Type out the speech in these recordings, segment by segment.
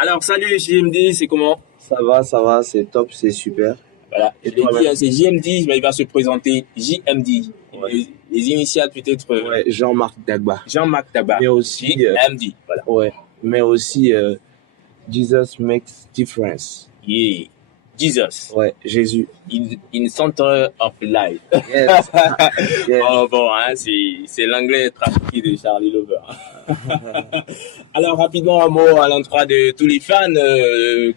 Alors, salut JMD, c'est comment? Ça va, c'est top, c'est super. Voilà, je Et l'ai dit, toi-même? hein, c'est JMD, mais il va se présenter JMD. Ouais. Les initiales peut-être Ouais, Jean-Marc Dagba. Jean-Marc Tabar. Mais aussi, JMD, voilà. ouais, mais aussi Jesus makes difference. Yeah. Jesus, Ouais, Jésus. in center of life. Yes, yes. Oh bon, hein, c'est l'anglais trafiqué de Charlie Lover. Alors rapidement un mot à l'endroit de tous les fans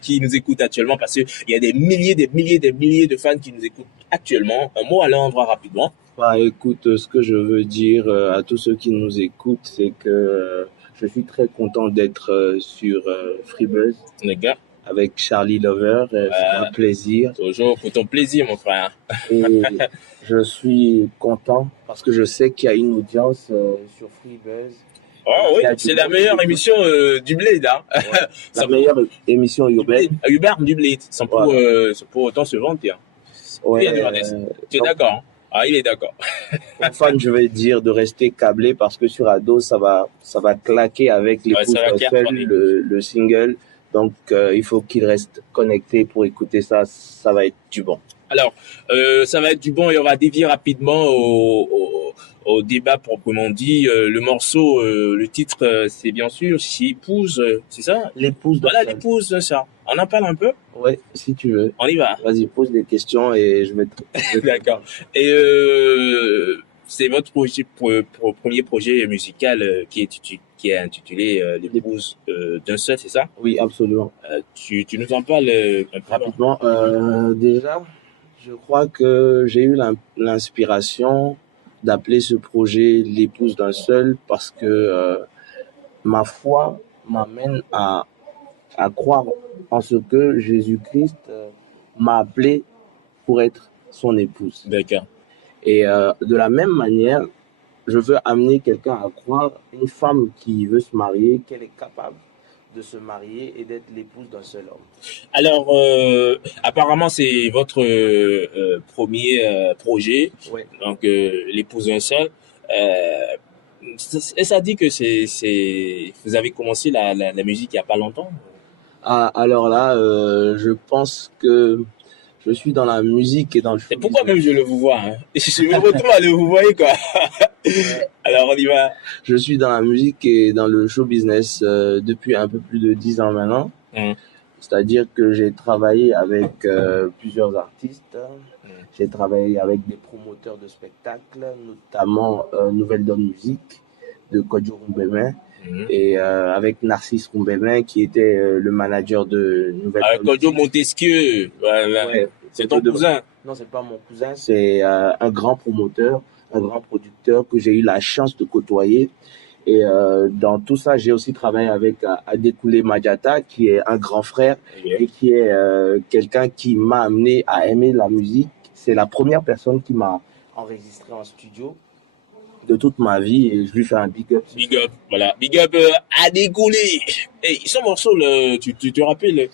qui nous écoutent actuellement parce qu'il y a des milliers de fans qui nous écoutent actuellement. Un mot à l'endroit rapidement. Bah, écoute, ce que je veux dire à tous ceux qui nous écoutent, c'est que je suis très content d'être sur Freebuzz Les gars, avec Charlie Lover. C'est un plaisir. toujours pour ton plaisir mon frère. Et je suis content parce que je sais qu'il y a une audience sur Freebuzz. Oh oui, c'est la meilleure émission du Bled. Hein. Ouais, la meilleure émission urbaine. Hubert du Bled, sans pour autant se vanter. Hein. Ouais, tu es d'accord hein? Ah, il est d'accord. Aux fans, je vais dire de rester câblé parce que sur Ado, ça va claquer avec les pouces seul, le single. Donc, il faut qu'ils restent connectés pour écouter ça. Ça va être du bon. Alors, ça va être du bon et on va dévier rapidement au débat proprement dit. Le morceau, le titre, c'est bien sûr Chez épouse, c'est ça? L'épouse. Voilà, l'épouse, ça. On en parle un peu? Ouais, si tu veux. On y va. Vas-y, pose des questions et je vais te... D'accord. Et c'est votre premier projet musical qui est intitulé L'épouse d'un seul, c'est ça? Oui, absolument. Tu nous en parles un peu rapidement. Déjà, je crois que j'ai eu l'inspiration d'appeler ce projet L'épouse d'un seul parce que ma foi m'amène à croire en ce que Jésus-Christ m'a appelé pour être son épouse. D'accord. Et de la même manière, je veux amener quelqu'un à croire, une femme qui veut se marier, qu'elle est capable de se marier et d'être l'épouse d'un seul homme. Alors, apparemment, c'est votre premier projet, ouais. Donc l'épouse d'un seul. Ça dit que vous avez commencé la musique il n'y a pas longtemps? Ah, alors là, je pense que je suis dans la musique et dans le show. Et pourquoi même je le vous vois hein? Je me retrouve à le vous voyez quoi. Alors on y va. Je suis dans la musique et dans le show business depuis un peu plus de 10 ans maintenant. C'est-à-dire que j'ai travaillé avec plusieurs artistes. J'ai travaillé avec des promoteurs de spectacles, notamment Nouvelle Donne Musique de Kodjo Rumbeme. Et avec Narcisse Rumbeme qui était le manager de Nouvelle Donne. Avec Kodjo Montesquieu, voilà. Ouais, c'est ton cousin? Non, c'est pas mon cousin, c'est un grand promoteur, un grand producteur que j'ai eu la chance de côtoyer. Et dans tout ça, j'ai aussi travaillé avec Adekunle Majata, qui est un grand frère et qui est quelqu'un qui m'a amené à aimer la musique. C'est la première personne qui m'a enregistré en studio de toute ma vie et je lui fais un big up. Big up, voilà. Big up Adekunle. Hey, son morceau, tu te rappelles,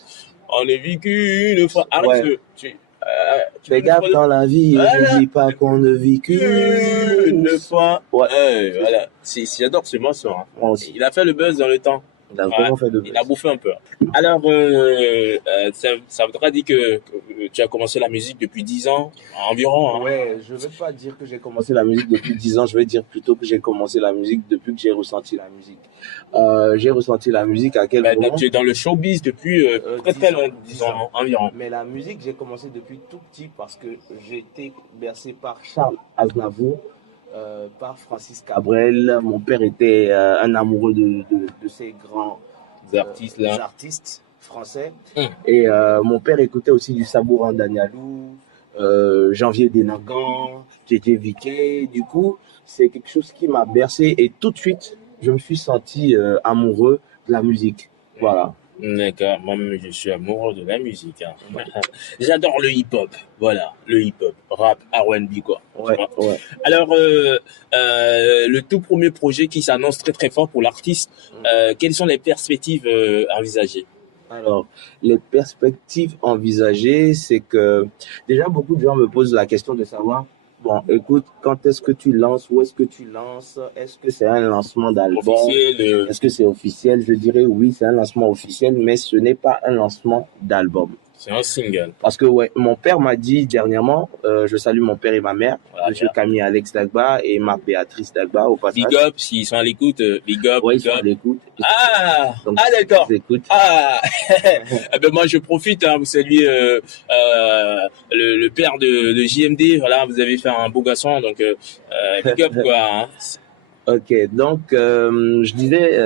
on est vécu une fois. Arrête, ouais. Tu fais gaffe dans la vie, voilà. Ne dis pas qu'on ne vit qu'une fois. Ouais. Voilà. J'adore ce morceau. Hein. Il a fait le buzz dans le temps. Il a vraiment fait le buzz. Il a bouffé un peu. Alors, ça voudra dire que tu as commencé la musique depuis 10 ans environ. Hein. Ouais, je ne veux pas dire que j'ai commencé la musique depuis 10 ans, je vais dire plutôt que j'ai commencé la musique depuis que j'ai ressenti la musique. J'ai ressenti la musique à quel moment? Tu es dans le showbiz depuis très loin, 10 ans environ. Mais la musique, j'ai commencé depuis tout petit parce que j'ai été bercé par Charles Aznavour, par Francis Cabrel. Mon père était un amoureux de ces grands artistes français. Et mon père écoutait aussi du Sabouran Danialou, Janvier Denagan, J.J. Viquet. Du coup, c'est quelque chose qui m'a bercé et tout de suite, je me suis senti amoureux de la musique. Voilà. D'accord, moi-même je suis amoureux de la musique. Hein. Ouais. J'adore le hip-hop, voilà, le hip-hop, rap, R&B quoi. Ouais. Alors, le tout premier projet qui s'annonce très très fort pour l'artiste, quelles sont les perspectives envisagées? Alors, les perspectives envisagées, c'est que déjà beaucoup de gens me posent la question de savoir, Bon, écoute, quand est-ce que tu lances? Où est-ce que tu lances? Est-ce que c'est un lancement d'album? Officiel. Est-ce que c'est officiel? Je dirais oui, c'est un lancement officiel, mais ce n'est pas un lancement d'album. C'est un single. Parce que ouais, mon père m'a dit dernièrement, je salue mon père et ma mère, Voilà, Monsieur bien. Camille Alex Dagba et ma Béatrice Dagba au passage. Big up, s'ils sont à l'écoute, big up, Ouais, ils big sont à up. l'écoute. Donc, D'accord. ils écoutent. Ah, eh ben moi je profite, hein, vous saluez le père de JMD, voilà, vous avez fait un beau garçon, donc big up quoi. Hein. Ok, donc je disais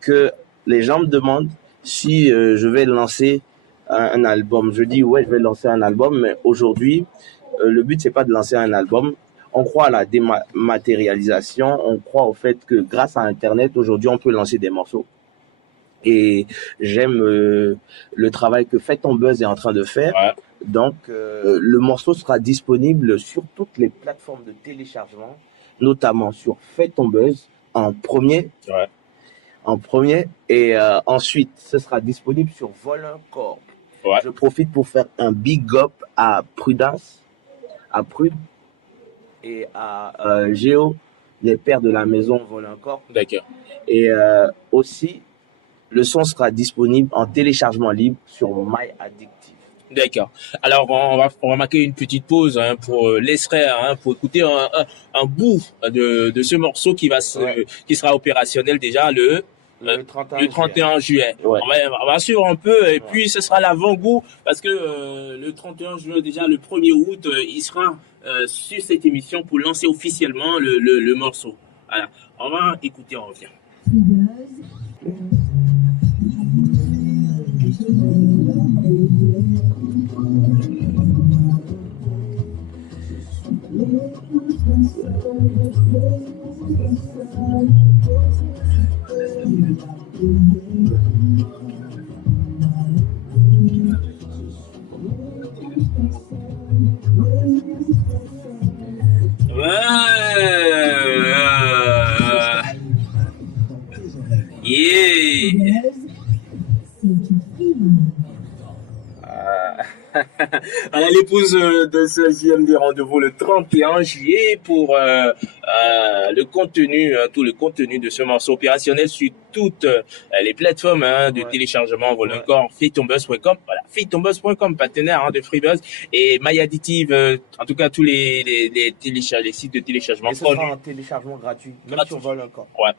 que les gens me demandent si je vais lancer un album. Je dis ouais, je vais lancer un album, mais aujourd'hui, le but c'est pas de lancer un album. On croit à la dématérialisation, on croit au fait que grâce à Internet, aujourd'hui, on peut lancer des morceaux. Et j'aime le travail que Fait ton Buzz est en train de faire. Ouais. Donc, le morceau sera disponible sur toutes les plateformes de téléchargement, notamment sur Fait ton Buzz en premier. Ouais. En premier. Et ensuite, ce sera disponible sur Vol un Corps. Ouais. Je profite pour faire un big up à Prudence, à Prude et à Géo, les pères de la maison Vol un Corps. D'accord. Et aussi, le son sera disponible en téléchargement libre sur My Addictive. D'accord. Alors on va marquer une petite pause hein, pour l'extraire, hein, pour écouter un bout de ce morceau qui sera opérationnel déjà le 31 juillet. Ouais. On va suivre un peu et puis ce sera l'avant-goût parce que le 31 juillet déjà le 1er août il sera sur cette émission pour lancer officiellement le morceau. Voilà. On va écouter, on revient. Yeah. Voilà l'épouse de ce JMD rendez-vous le 31 juillet pour le contenu, tout le contenu de ce morceau opérationnel sur toutes les plateformes de téléchargement. Voilà encore FitTonBuzz.com, voilà FitTonBuzz.com, partenaire de FreeBuzz et My Addictive, en tout cas tous les sites de téléchargement. Et ce sera un téléchargement gratuit, même sur Vol encore. Ouais.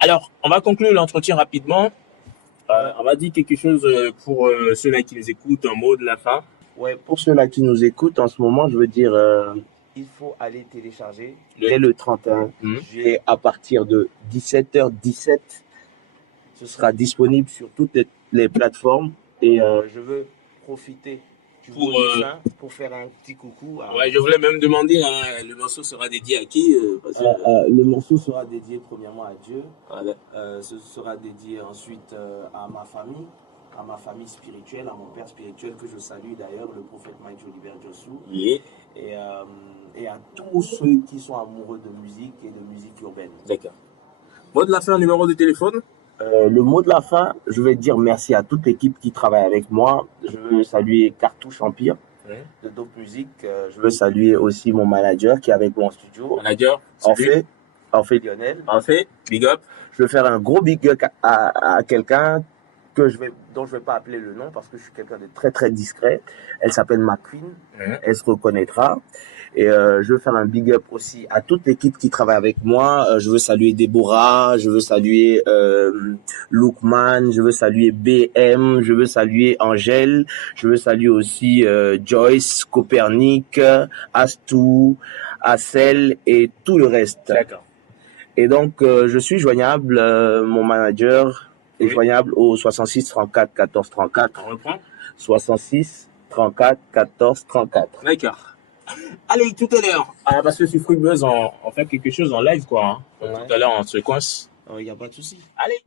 Alors, on va conclure l'entretien rapidement. On va dire quelque chose pour ceux-là qui nous écoutent, un mot de la fin. Ouais, pour ceux-là qui nous écoutent en ce moment, je veux dire, il faut aller télécharger dès le 31 juillet à partir de 17h17. Ce sera disponible sur toutes les plateformes et je veux profiter du pour faire un petit coucou. Ouais, je voulais même demander, le morceau sera dédié à qui le morceau sera dédié premièrement à Dieu. Voilà. Ce sera dédié ensuite à ma famille spirituelle, à mon père spirituel que je salue d'ailleurs, le prophète Mike Jolibert Jossou. Yeah. Et à tous ceux qui sont amoureux de musique et de musique urbaine. D'accord. Mot de la fin, numéro de téléphone? Le mot de la fin, je vais dire merci à toute l'équipe qui travaille avec moi. Je veux saluer Cartouche Empire de Dope Music. Je veux saluer aussi mon manager qui est avec moi en studio. Manager, en fait Lionel. En fait, big up. Je veux faire un gros big up à quelqu'un dont je vais pas appeler le nom parce que je suis quelqu'un de très très discret. Elle s'appelle McQueen. Elle se reconnaîtra. Et je veux faire un big up aussi à toute l'équipe qui travaille avec moi. Je veux saluer Déborah, je veux saluer Lookman, je veux saluer BM, je veux saluer Angèle, je veux saluer aussi Joyce, Copernic, Astou, Assel et tout le reste. D'accord. Et donc je suis joignable, mon manager est joignable au 66 34 14 34. On reprend. 66 34 14 34. D'accord. Allez, tout à l'heure. Parce que sur FreeBuzz, on fait quelque chose en live, quoi. Hein. Tout à l'heure, on se coince. Il n'y a pas de souci. Allez.